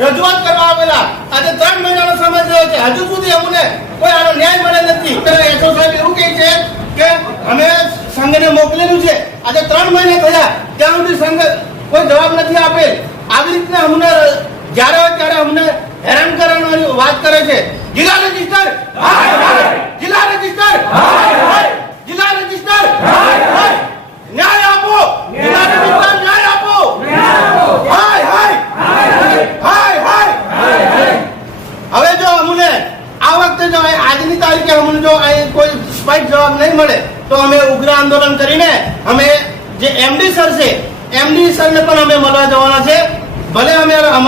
રજૂઆત કરવા આવેલા. આજે 3 મહિનાનો સમય થયો છે, હજુ સુધી અમને કોઈ આનો ન્યાય મળે નથી. એસઓ સાહેબ એવું કહે છે કે અમે સંઘને મોકલેલું છે. આજે 3 મહિના થયા, ત્યાં સુધી સંઘ કોઈ જવાબ નથી આપેલ. આવી રીતના અમને જ્યારે હોય ત્યારે અમને હેરાન કરવાની વાત કરે છે. જિલ્લા રજિસ્ટર, જિલ્લા રજિસ્ટર, જિલ્લા રજિસ્ટર, ન્યાય આપો. જિલ્લા રજિસ્ટર, ન્યાય આપો. હાય હાય હાય હાય. હવે જો અમને આ વખતે જો આજની તારીખે અમને જો કોઈ સ્પષ્ટ જવાબ નહીં મળે તો અમે ઉગ્ર આંદોલન કરીને અમે જે એમડી સર છે, એમડી સરને પણ અમે મળવા જવાના છે. ભલે અમે